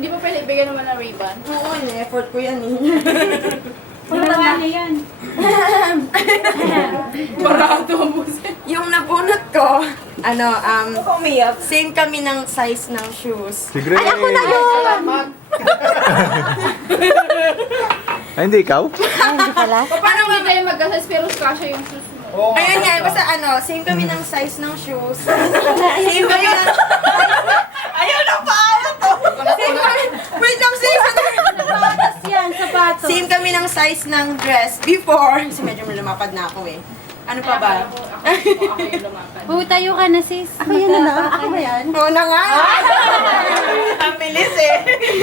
Hindi pa pwede ibigay naman ng Ray-Ban. Oo, in-effort ko yan eh. Pagkawa niya yan. Barato ang busin. Yung nabunot ko, same kami ng size ng shoes. Si Grace. Ay, ako na yun! Salamat. Ay, hindi ikaw? Paano hindi tayo mag-assess pero kasha yung shoes mo? Ayun nga, basta same kami ng size ng shoes. Same kami ng... Ayaw na paano to! Same kami... Wait lang, Sapatos yan, sapatos. Same kami ng size ng dress before. Kasi medyo lumapad na ako eh. Ano pa ba? Ako yung lumakan. Tayo ka na, sis. Ako yan na lang. Ako ba yan? Oo na nga! Ang bilis eh!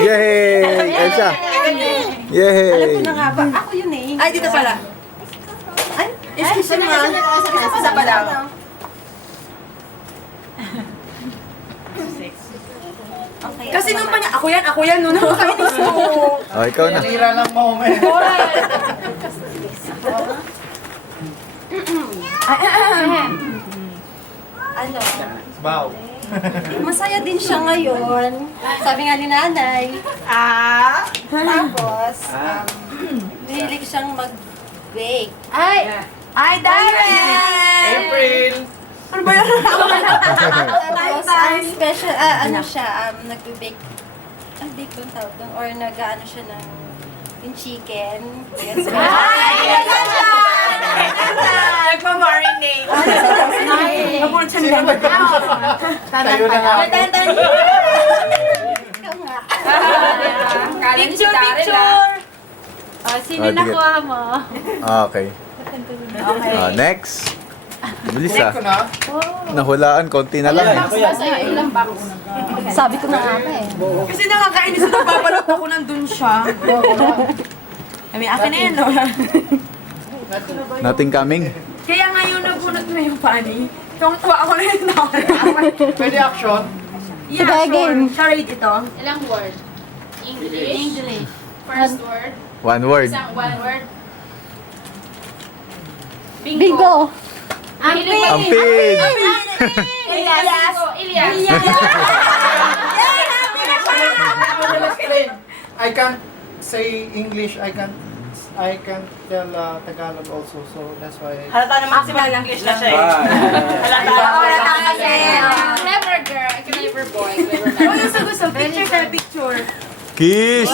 Yay! Elsa! Yay! Alam ko na nga ba? Ako yun eh. Ay, dito pala. Ay, excuse me ma. Isa pa daw. Kasi nung pa niya, ako yan, nung nakakainis ko. Oh, ikaw na. Tira lang moment. Ano? Bow. Masaya din siya ngayon. Sabi nga ni nanay. Tapos, mahilig siyang mag-bake. Ay, Darren! April! Ano ba yan? Tapos, special, nag-bake. Ang bake doon tawag doon? Or nag-ano siya ng yung chicken. Yes, Nagpa-marinate. Nabulot siya ng Tayo na nga. Picture, picture! Sino Ah, sige. nakuha mo? Okay. Next. Bilis Check ko na. Nahulaan, konti na Ilang lang box ba sa'yo? Ilang box? Sabi ko na nga eh. Kasi nakakainis na papalot ako nandun siya. I mean, akin na yan, no? Nothing coming. Kaya nga yung nabunot mo yung funny. Tuwang-tuwa ako na yun ako. Pwede action. Yeah, sure. Charade ito. Ilang word? English? English. First word? One word. Isang one word? Bingo! Ampin! Ilyas! Ilyas! I can't say English. I can't tell Tagalog also. So that's why. Halata na maximal English na siya eh. Never girl. I can never boy. Never Oh, man. yung gusto. Picture tayo, picture. Kiss!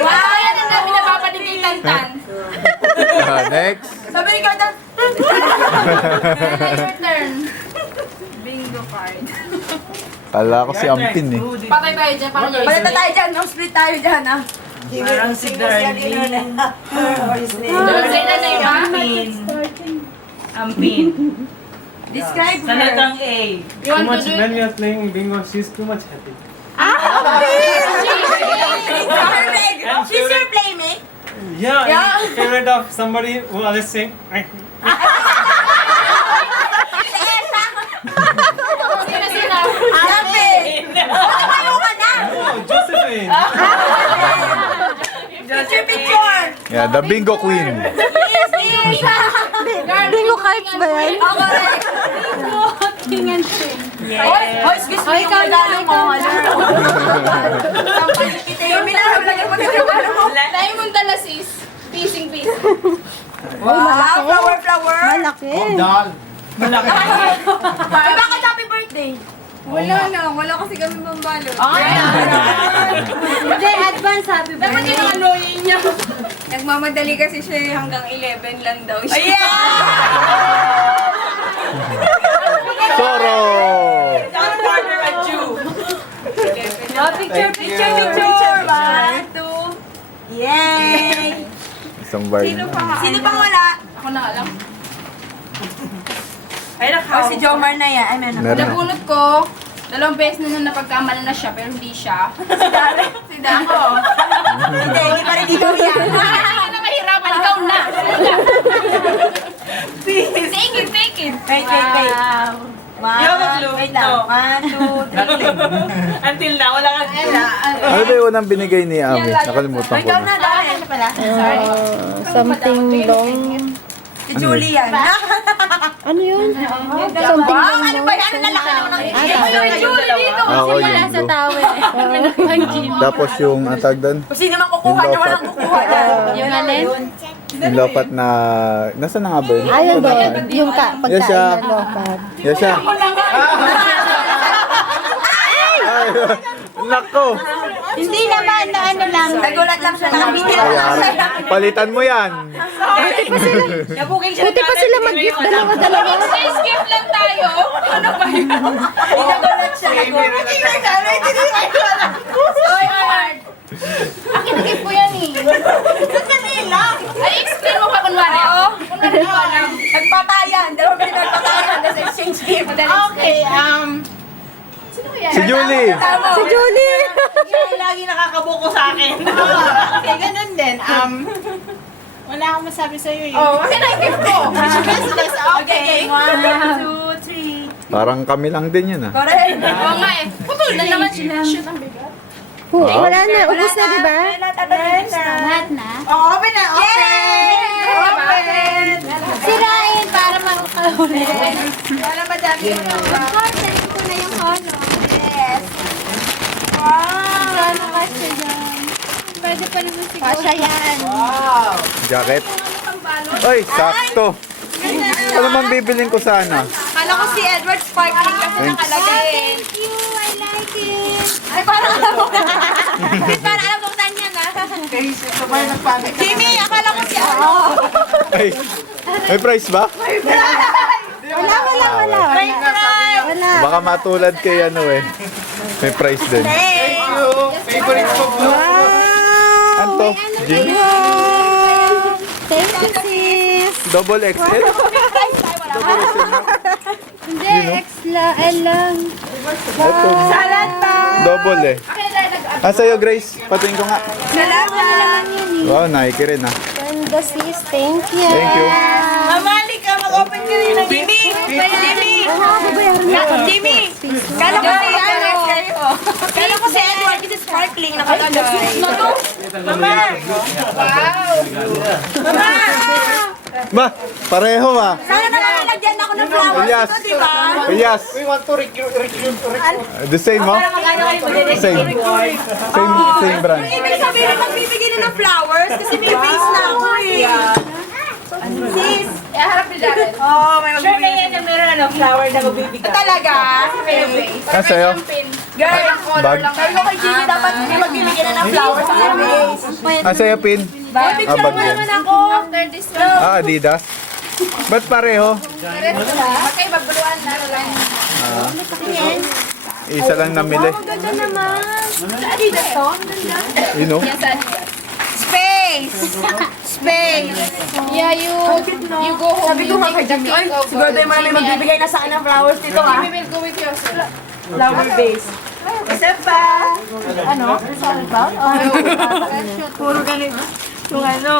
Wow! Yan ang dami na papanig kay Tantan. Next. Sabi ni Carter, Your turn. bingo card. Kala ko si Ampin eh. Patay tayo dyan. Parang Palit na tayo dyan, no? Split tayo dyan, ha? Parang si Darlene. Kailan na yun, ha? Ampin. Describe her. Talagang A. You want to do When it? we are playing bingo, she's too much happy. She's your playmate. Yeah, Yeah. I'm favorite of somebody who always sing. Sino? Happy! Tumayo ka na! Oh, Josephine. Picture, picture! Yeah, the bingo queen. Bingo cards ba yan? Oh, correct. King and queen. Hoy, excuse me, yung regalo mo. Yung minahal, lagyan mo yung regalo mo. Diamond dala sis. Piecing piece. Wow, flower, flower. Dal. Ay, bakit happy birthday? Wala kasi kami pambalo. Hindi, advance happy Dapat birthday. yun ang annoying niya. Nagmamadali kasi siya hanggang 11 lang daw siya. Soro! Picture, picture, Picture, 1, 2. Yay! Isang bar. Sino pang wala? Ako na nga lang. Oh, si Jomar na yan. Ay, meron. Meron na. Nabunot ko, 2 beses na napagkamalan na siya, pero hindi siya. Si Dako. Hindi pa rin ikaw yan. Hindi ka na mahirapan, ikaw na. Take it, take it. Wait. Wait lang. 1, 2, 3. Until now, wala kang Ano ba yung unang binigay ni Ami? Nakalimutan ko Ikaw na. na, dahil. Sorry. Something long. Si Julie yan. Ano yun? Something ano ba yan? Ang lalaki naman ng Ako Wala yung sa blue. towel. Ang gym. Tapos yung atag doon. Kung sino man kukuha niya, walang kukuha na. Yung alin? Yung lopat na... Nasaan na nga ba yun? Ayun doon. Yung Yes, siya. pagkain na lokat. Yes, siya. Ay! Nako! Hindi naman na ano lang. Nagulat lang siya. Nakabitin lang siya. Ayan. Palitan mo yan. Nabuking siya. Buti pa sila mag-gift dalawa-dalawa. Skip lang tayo. Ano ba yun? Nagulat siya. Oy, hard. Akin na gift ko yan eh. Ay, explain mo pa kunwari. Oo. Kunwari ko alam. Nagpatayan. Dalawang pinagpatayan. Kasi exchange gift. Okay, Sino yan? Si Julie! Si Julie. siya lagi nakakabuko sa akin. Okay, ganun din. Wala akong masabi sa'yo eh. Oh, akin na yung gift ko. Okay, 1, 2, 3. Parang kami lang din yun ah. Correct. Oo nga eh. Putol na naman sila. Shoot ang bigat. Wow. Wala na. Ubus na, di ba? Lahat na. Oh, open na, open! Open! Sirain para makakahuli. Wala madami yung Send ko na yung ano. Yes. Ano kasi dyan? Pwede pa naman siguro. Kasha yan. Wow! Jacket. Ay, sakto. Ano man bibilin ko sana? Kala ko si Edward Sparkling kasi Thanks. nakalagay. Thank you. I like it. Ay, parang alam mo na. Parang alam mo saan yan, ha? Sabay nagpanik. Jimmy, akala ko si ano. Ay, may price ba? Wala. Wala. Baka matulad kay ano eh. May price din. Thank you. Favorite ko po. Anto? Jimmy? Wow. Thank you, sis. Double XL? Hindi, L lang. Ito. Salad pa. Double eh. Ah, sa'yo Grace. Patingin ko nga. Salamat. Wow, Nike rin ah. Ganda, sis. Thank you. Thank you. Mamali ka, mag-open ka rin ng Jimmy! Jimmy! Kala ko si ano. Kala ko si Edward kasi sparkling nakalagay. Mama! Ba, pareho ah. Sana naman lagyan ako ng flowers Elias. dito, di ba? Elias, We want to recruit. the same mo? Same. Same brand. Ibig sabihin magbibigay na ng flowers kasi may face na ako eh. Sis, Harap ni Darren. Oh, may magbibigay na meron ano, flower na magbibigay. talaga? Ah, sa'yo? Girl, Bag? sabi ko kay Jimmy dapat hindi magbibigay na ng flowers sa face. Ah, sa'yo pin? Ah, bag din. Ako. After this one, Ah, Adidas. Ba't pareho? okay, babuluan na lang. Isa lang namili. Ganda naman. You know? Yan sa Adidas. Space. Space. Yeah, you go home. Sabi ko nga kay Jimmy, ay, siguro tayo may magbibigay na sa akin ng flowers dito ah. We will go with you. Flower base. Isa pa! Ano? Puro ganito. Yung ano.